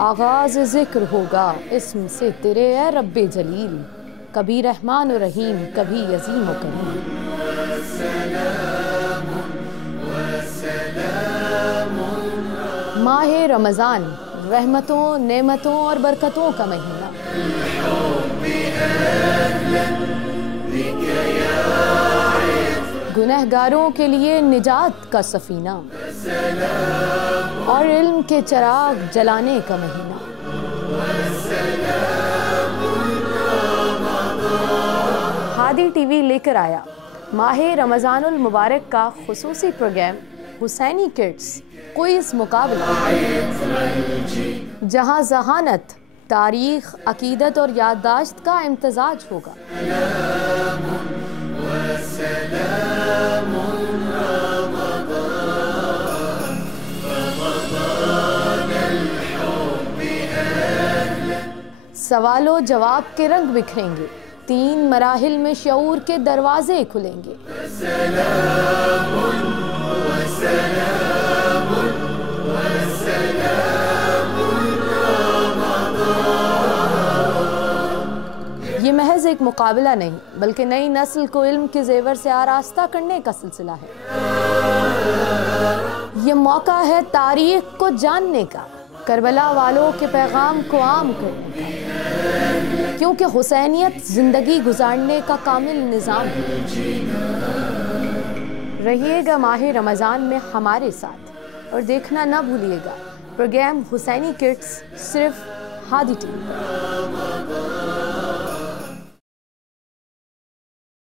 آغاز ذکر ہوگا اسم سے تیرے اے رب جلیل، کبھی رحمان و رحیم کبھی عظیم و کریم۔ ماہ رمضان رحمتوں، نعمتوں اور برکتوں کا مہینہ، گنہگاروں کے لیے نجات کا سفینہ اور علم کے چراغ جلانے کا مہینہ۔ ہادی ٹی وی لے کر آیا ماہ رمضان المبارک کا خصوصی پروگرام حسینی کڈز کوئز مقابلہ، جہاں ذہانت، تاریخ، عقیدت اور یادداشت کا امتزاج ہوگا۔ سوال و جواب کے رنگ بکھریں گے، 3 مراحل میں شعور کے دروازے کھلیں گے۔ یہ محض ایک مقابلہ نہیں بلکہ نئی نسل کو علم کے زیور سے آراستہ کرنے کا سلسلہ ہے۔ یہ موقع ہے تاریخ کو جاننے کا، کربلا والوں کے پیغام کو عام کرنے کا، کیونکہ حسینیت زندگی گزارنے کا کامل نظام ہے۔ رہیے گا ماہ رمضان میں ہمارے ساتھ اور دیکھنا نہ بھولیے گا پروگرام حسینی کڈز، صرف ہادی ٹی وی۔